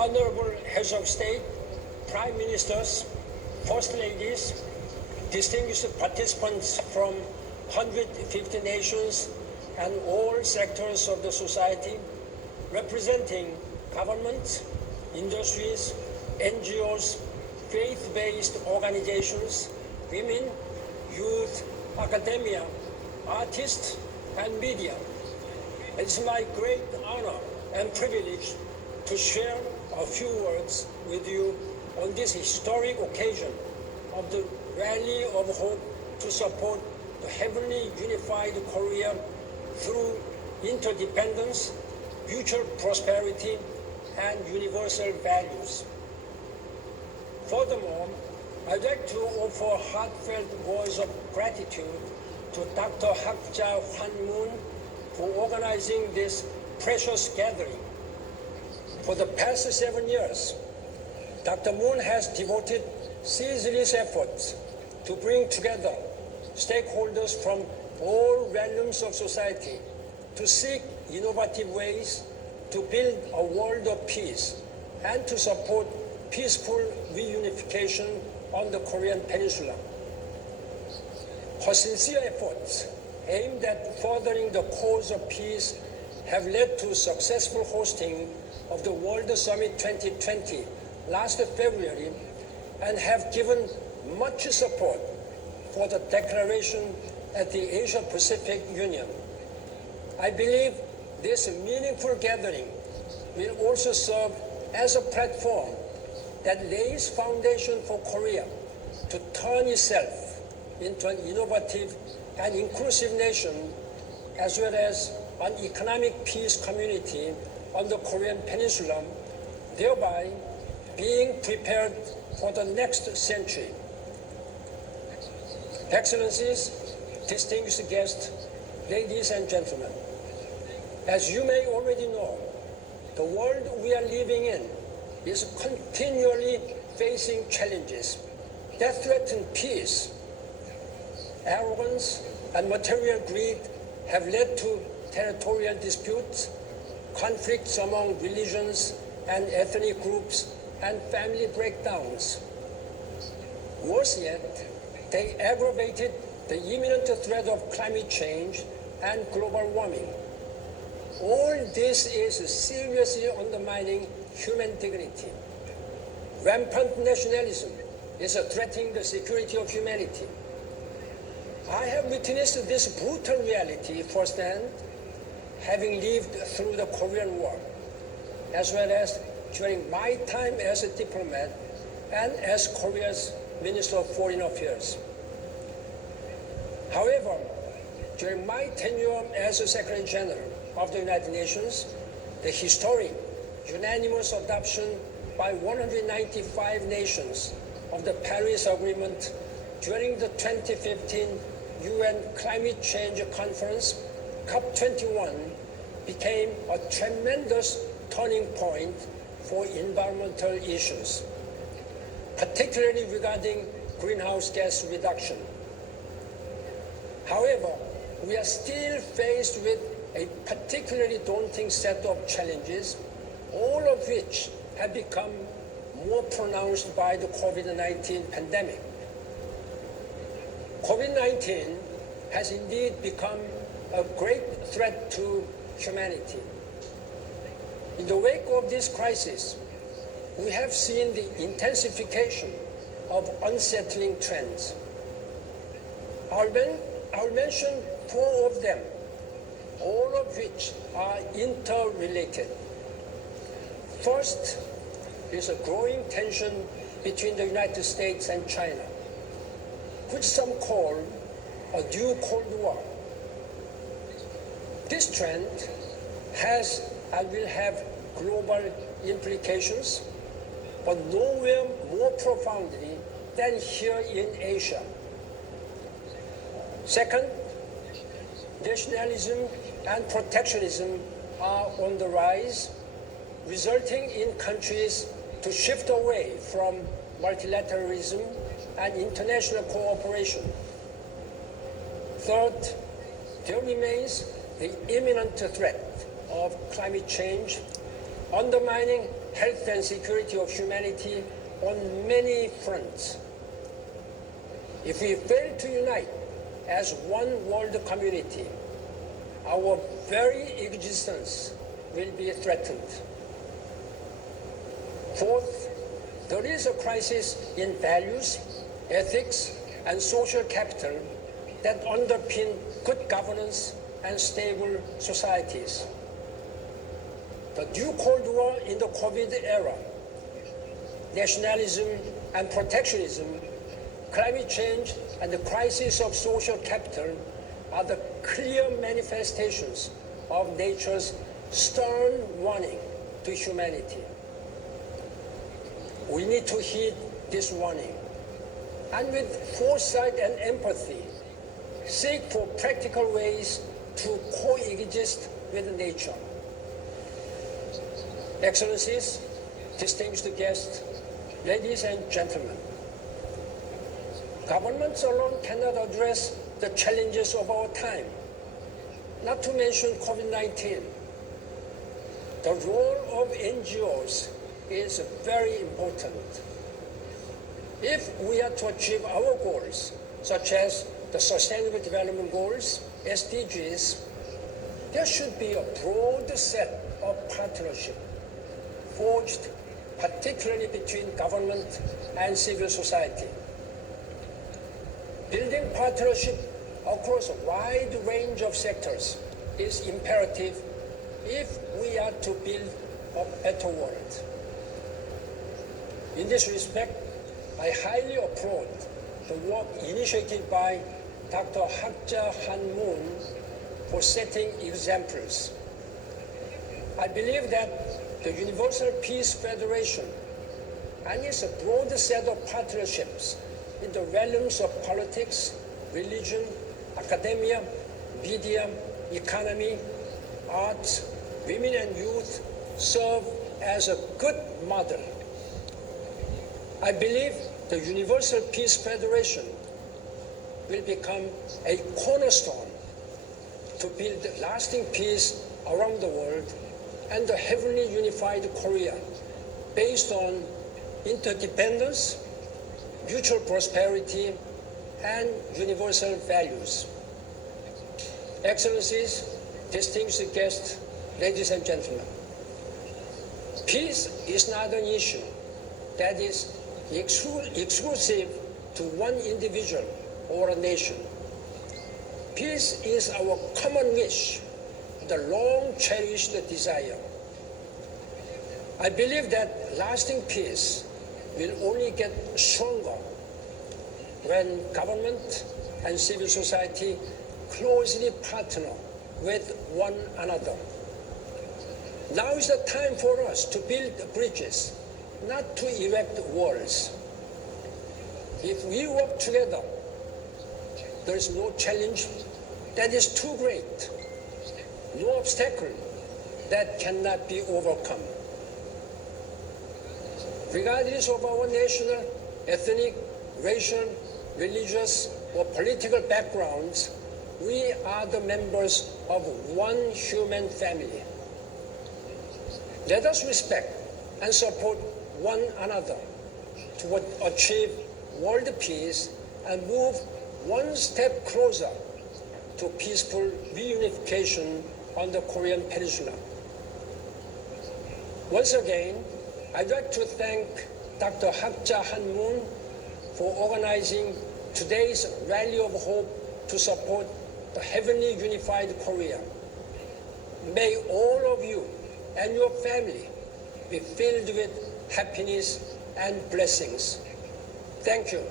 honorable heads of state, prime ministers, first ladies, distinguished participants from 150 nations and all sectors of the society, representing governments, industries, NGOs, faith-based organizations, women, youth, academia, artists, and media. It's my great honor and privilege to share a few words with you on this historic occasion of the Rally of Hope to support the heavenly unified Korea through interdependence, mutual prosperity, and universal values. Furthermore, I'd like to offer heartfelt words of gratitude to Dr. Hakja Hwan-moon for organizing this precious gathering. For the past 7 years, Dr. Moon has devoted ceaseless efforts to bring together stakeholders from all realms of society to seek innovative ways to build a world of peace and to support peaceful reunification on the Korean Peninsula. Her sincere efforts aimed at furthering the cause of peace have led to successful hosting of the World Summit 2020 last February and have given much support for the declaration at the Asia-Pacific Union. I believe this meaningful gathering will also serve as a platform that lays foundation for Korea to turn itself into an innovative and inclusive nation, as well as an economic peace community on the Korean Peninsula, thereby being prepared for the next century. Excellencies, distinguished guests, ladies and gentlemen, as you may already know, the world we are living in is continually facing challenges that threaten peace. Arrogance and material greed have led to territorial disputes, conflicts among religions and ethnic groups, and family breakdowns. Worse yet, they aggravated the imminent threat of climate change and global warming. All this is seriously undermining human dignity. Rampant nationalism is threatening the security of humanity. I have witnessed this brutal reality firsthand, having lived through the Korean War, as well as during my time as a diplomat and as Korea's Minister of Foreign Affairs. However, during my tenure as a Secretary General of the United Nations, the historic unanimous adoption by 195 nations of the Paris Agreement during the 2015 UN Climate Change Conference, COP21, became a tremendous turning point for environmental issues, particularly regarding greenhouse gas reduction. However, we are still faced with a particularly daunting set of challenges, all of which have become more pronounced by the COVID-19 pandemic. COVID-19 has indeed become a great threat to humanity. In the wake of this crisis, we have seen the intensification of unsettling trends. I'll mention 4 of them, all of which are interrelated. First is a growing tension between the United States and China, which some call a new Cold War. This trend has and will have global implications, but nowhere more profoundly than here in Asia. Second, nationalism and protectionism are on the rise, resulting in countries to shift away from multilateralism and international cooperation. Third, there remains the imminent threat of climate change, undermining health and security of humanity on many fronts. If we fail to unite as one world community, our very existence will be threatened. Fourth, there is a crisis in values, ethics, and social capital that underpin good governance and stable societies. The new Cold War in the COVID era, nationalism and protectionism, climate change, and the crisis of social capital are the clear manifestations of nature's stern warning to humanity. We need to heed this warning and with foresight and empathy seek for practical ways to coexist with nature. Excellencies, distinguished guests, ladies and gentlemen, governments alone cannot address the challenges of our time, not to mention COVID-19. The role of NGOs is very important. If we are to achieve our goals, such as the Sustainable Development Goals, SDGs, there should be a broad set of partnership forged particularly between government and civil society. Building partnership across a wide range of sectors is imperative if we are to build a better world. In this respect, I highly applaud the work initiated by Dr. Hakja Han Moon for setting examples. I believe that the Universal Peace Federation and its broad set of partnerships in the realms of politics, religion, academia, media, economy, arts, women and youth serve as a good model. I believe the Universal Peace Federation will become a cornerstone to build lasting peace around the world and the heavenly unified Korea based on interdependence, mutual prosperity, and universal values. Excellencies, distinguished guests, ladies and gentlemen, peace is not an issue that is exclusive to one individual or a nation. Peace is our common wish, the long-cherished desire. I believe that lasting peace will only get stronger when government and civil society closely partner with one another. Now is the time for us to build bridges, not to erect walls. If we work together, there is no challenge that is too great, no obstacle that cannot be overcome. Regardless of our national, ethnic, racial, religious, or political backgrounds, we are the members of one human family. Let us respect and support one another to achieve world peace and move one step closer to peaceful reunification on the Korean Peninsula. Once again, I'd like to thank Dr. Hakja Han Moon for organizing today's Rally of Hope to support the heavenly unified Korea. May all of you and your family be filled with happiness and blessings. Thank you.